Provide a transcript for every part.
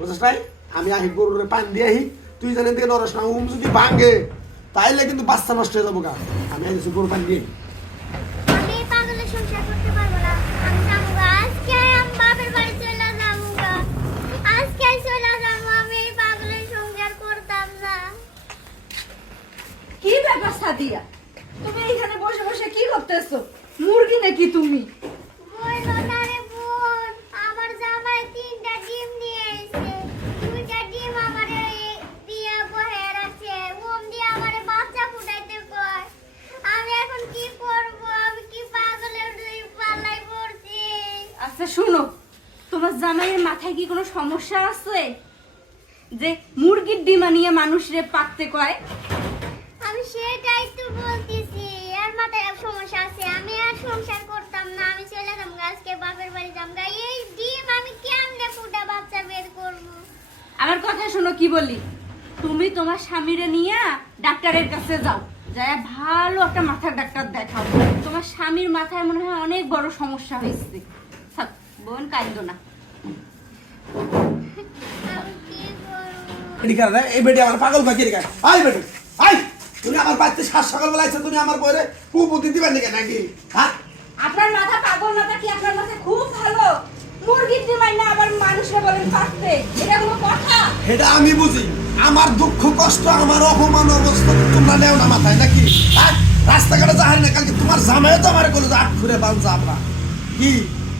বুঝছ নাই? আমি আহি গরুরে পানি দিয়ে আহি, তুই জানেন থেকে নরস না, যদি ভাঙে তাইলে কিন্তু বাচ্চা নষ্ট হয়ে যাবো গা। আমি আইছি গরু পানি দিয়ে। আমি পাগলের সংসার করতে পারবো না। আমি যাবো গা। আজকে আমি বাপের বাড়ি চলে যাবো গা। আজকে চলে যাবো। আমি এই পাগলের সংসার করতাম না। কি ব্যাপার সাদিয়া, তুমি এখানে বসে বসে কি করতেছো? মুরগি নাকি তুমি? বইলো না রে বোন, আমার জামাই 3টা ডিম নিয়ে এসেছে। 2টা ডিম আমারে দিয়া বহে রাখছে। ওম দিয়ে আমারে বাচ্চা ফুটাইতে কয়। আমি এখন কি করব? আমি কি পাগলের পাল্লায় পড়ছি? আচ্ছা শুনো, তোমার জামাইয়ের মাথায় কি কোনো সমস্যা আছে যে মুরগির ডিমা নিয়ে মানুষরে পাকতে কয়? আমি সেটাই তো বলতেছি, আর মাথায় এক সমস্যা আছে। আমি আর সংসার করতাম না। আমি চলে যাবো গা। আজকে বাপের বাড়ি যাবো গা। এই ডিম আমি কেমনে ফুটা বাচ্চা বের করবো? আমার কথা শোনো কি বলি, তুমি তোমার স্বামীরে নিয়ে ডাক্তারের কাছে যাও, যায় ভালো একটা মাথার ডাক্তার দেখাও। তোমার স্বামীর মাথায় মনে হয় অনেক বড় সমস্যা হয়েছে। থাক বোন, কাঁদো না। আমি কি করবো? এদিকে আয়, এই বেটি আমার পাগল পাখি এদিকে আয়। আয় বেটি, আয়। তুমি আমার বাড়িতে সাত সকালবেলা আইছো, তুমি আমার বইরে কুবুদ্ধি দিবেন নাকি? হ্যাঁ, আপনার মাথা পাগল না কি? আপনার মাথা খুব ভালো। মুরগির ডিমাই না আবার মানুষরা বলেন পাকতে, এটা কোনো কথা? এটা আমি বুঝি। আমার দুঃখ কষ্ট, আমার অপমান অবস্থা তোমরা নেও না মাথায় নাকি? হ্যাঁ, রাস্তাঘাটে যাহার না, কালকে তোমার জামাইও তো আমার কলে আট ঘুরে বাঁধছে। আমরা কি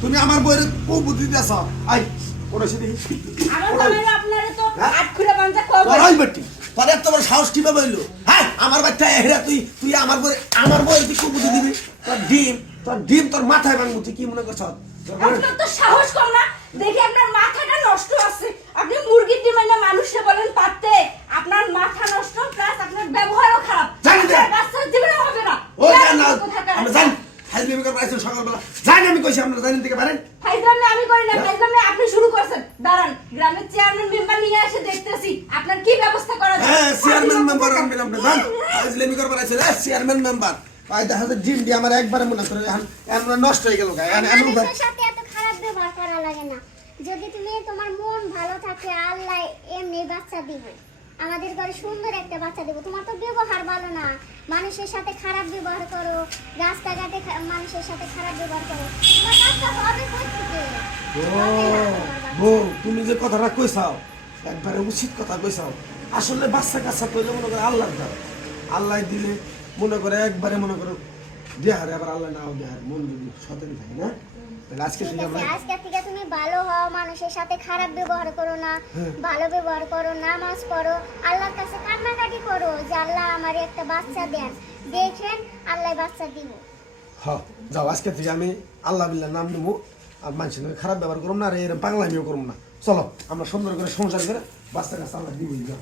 তুমি আমার বইরে কুবুদ্ধি দিয়েছ? আই কোনো সিদ্ধি আমার জামাইরা আপনারে তো আট খুলে বাঁধা কবে? ওই বেটি, পরে তোমার সাহস কিভাবে হইলো? হ্যাঁ, আমার বাচ্চা হেরা তুই আমার বই তুই কুবুদ্ধি দিবি? তোর ডিম তোর মাথায় ভাঙবো, তুই কি মনে করছ? আপনার তো সাহস কম না, দেখি আপনার মাথাটা নষ্ট আছে। আপনি মুরগির ডিমাই না মানুষরা বলেন পারতে, আপনার মাথা নষ্ট প্লাস আপনার ব্যবহারও খারাপ। জানি না। আপনার বাচ্চার জীবনে হবে না। ওই জান না, কোথাকার? আমরা জানি হাজবেমি করবো আইছো সকালবেলা। জানি আমি কইছি আপনারা জানেন থেকে পারেন। ফাইজলামে আমি করি না, ফাইজলামে আপনি শুরু করছেন। দাঁড়ান, গ্রামের চেয়ারম্যান মেম্বার নিয়ে এসে দেখতেছি আপনার কি ব্যবস্থা করা যায়। হ্যাঁ, চেয়ারম্যান মেম্বার আমি বললাম না, জান হাজবেমি করবো আইছো চেয়ারম্যান মেম্বার। ভাই দেখা যাচ্ছে ডিম দিয়ে আমার একবারে মনে করে এখন নষ্ট হয়ে গেল। মানুষের সাথে এত খারাপ ব্যবহার করা লাগে না। যদি তুমি তোমার মন ভালো থাকে, আল্লাহ এমনি বাচ্চা দিবে। আমাদের ঘরে সুন্দর একটা বাচ্চা দেবো। তোমার তো ব্যবহার ভালো না, মানুষের সাথে খারাপ ব্যবহার করো, রাস্তাঘাটে মানুষের সাথে খারাপ ব্যবহার করো, তোমার বাচ্চা হবে কই থেকে? বউ, তুমি যে কথাটা কইছাও একবারে উচিত কথা কইছাও। আসলে বাচ্চা কাচ্চা তৈলে মনে করে আল্লাহর দাও। আল্লাহ দিলে মনে করে একবারে মনে করো দেহারে, আবার আল্লাহ নাও দেহার মন যদি সতেন থাকে না। তাহলে আজকে থেকে আমরা আজকে থেকে তুমি ভালো হও, মানুষের সাথে খারাপ ব্যবহার করো না, ভালো ব্যবহার করো, নামাজ পড়ো, আল্লাহর কাছে কান্নাকাটি করো যে আল্লাহ আমার একটা বাচ্চা দেন। দেখেন আল্লাহ বাচ্চা দিব। হ্যাঁ, যাও আজকে থেকে আমি আল্লাহ বিল্লাহ নাম নেবো, আর মানুষের সঙ্গে খারাপ ব্যবহার করবো না, আর এরকম পাগলামিও করবো না। চলো আমরা সুন্দর করে সংসার করে বাচ্চা কাছে আল্লাহ দিবই। যাও।